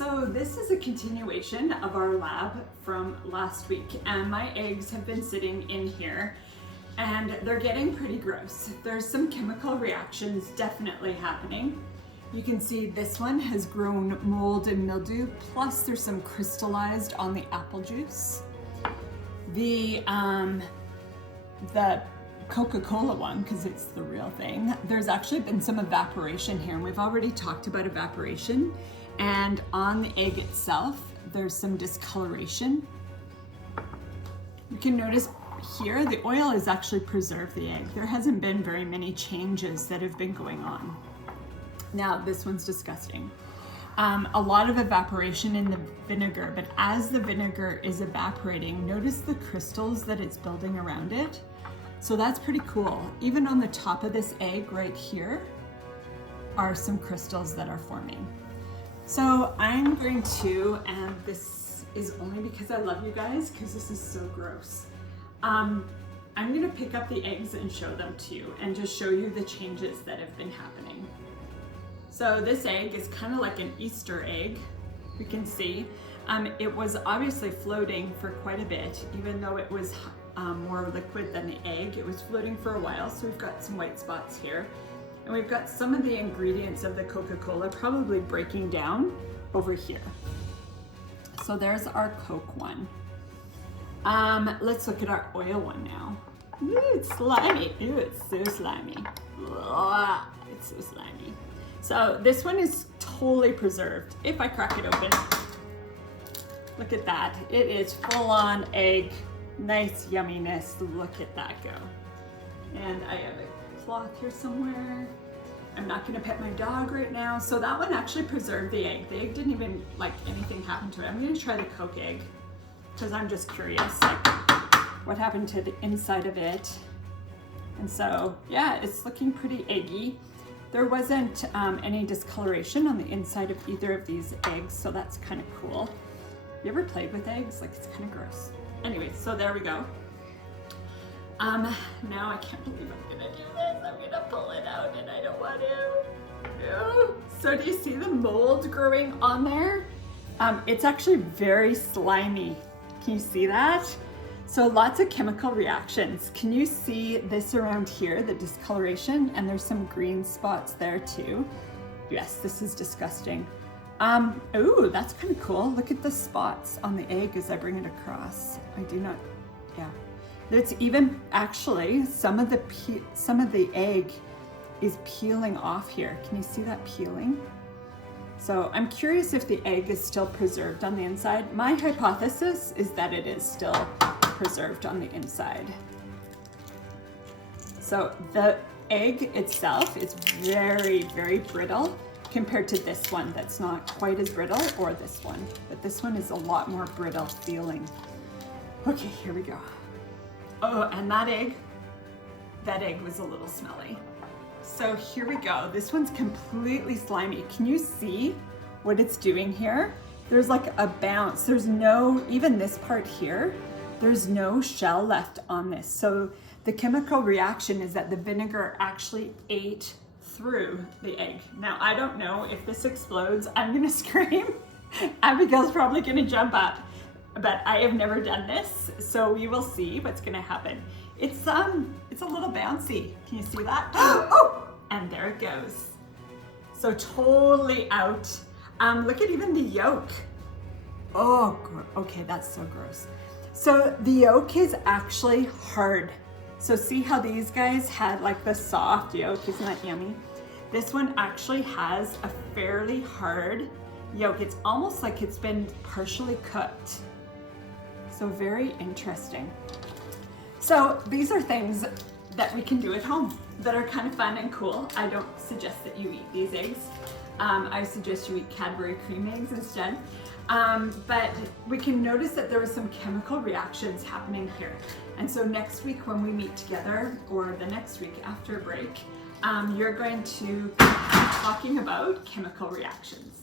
So this is a continuation of our lab from last week, and my eggs have been sitting in here and they're getting pretty gross. There's some chemical reactions definitely happening. You can see this one has grown mold and mildew, plus there's some crystallized on the apple juice. The Coca-Cola one, because it's the real thing, there's actually been some evaporation here, and we've already talked about evaporation. And on the egg itself, there's some discoloration. You can notice here, the oil has actually preserved the egg. There hasn't been very many changes that have been going on. Now, this one's disgusting. A lot of evaporation in the vinegar, but as the vinegar is evaporating, notice the crystals that it's building around it. So that's pretty cool. Even on the top of this egg right here are some crystals that are forming. So I'm going to, and this is only because I love you guys, because this is so gross. I'm gonna pick up the eggs and show them to you and just show you the changes that have been happening. So this egg is kind of like an Easter egg, you can see. It was obviously floating for quite a bit, even though it was more liquid than the egg. It was floating for a while, so we've got some white spots here. And we've got some of the ingredients of the Coca-Cola probably breaking down over here. So there's our Coke one. Let's look at our oil one now. Ooh, it's slimy. Ooh, it's so slimy. Ugh, it's so slimy. So this one is totally preserved. If I crack it open, look at that. It is full on egg. Nice yumminess. Look at that go. And I have a cloth here somewhere. I'm not gonna pet my dog right now. So that one actually preserved the egg. The egg didn't even like anything happen to it. I'm gonna try the Coke egg because I'm just curious like what happened to the inside of it. And so yeah, it's looking pretty eggy. There wasn't any discoloration on the inside of either of these eggs, so that's kind of cool. You ever played with eggs? Like, it's kind of gross. Anyway, so there we go. Now I can't believe I'm gonna do this. I'm gonna pull it out and I don't want to. No. So do you see the mold growing on there? It's actually very slimy. Can you see that? So lots of chemical reactions. Can you see this around here, the discoloration? And there's some green spots there too. Yes, this is disgusting. Ooh, that's kind of cool. Look at the spots on the egg as I bring it across. I do not, yeah. It's even actually some of the egg is peeling off here. Can you see that peeling? So I'm curious if the egg is still preserved on the inside. My hypothesis is that it is still preserved on the inside. So the egg itself is very, very brittle compared to this one that's not quite as brittle, or this one, but this one is a lot more brittle feeling. Okay, here we go. Oh, and that egg was a little smelly. So here we go. This one's completely slimy. Can you see what it's doing here? There's like a bounce. There's no, even this part here, there's no shell left on this. So the chemical reaction is that the vinegar actually ate through the egg. Now, I don't know if this explodes. I'm gonna scream. Abigail's probably gonna jump up, but I have never done this, so we will see what's gonna happen. It's a little bouncy. Can you see that? Oh, and there it goes. So totally out. Look at even the yolk. Oh, okay, that's so gross. So the yolk is actually hard. So see how these guys had like the soft yolk, isn't that yummy? This one actually has a fairly hard yolk. It's almost like it's been partially cooked. So very interesting. So these are things that we can do at home that are kind of fun and cool. I don't suggest that you eat these eggs. I suggest you eat Cadbury cream eggs instead. But we can notice that there was some chemical reactions happening here. And so next week when we meet together, or the next week after a break, you're going to be talking about chemical reactions.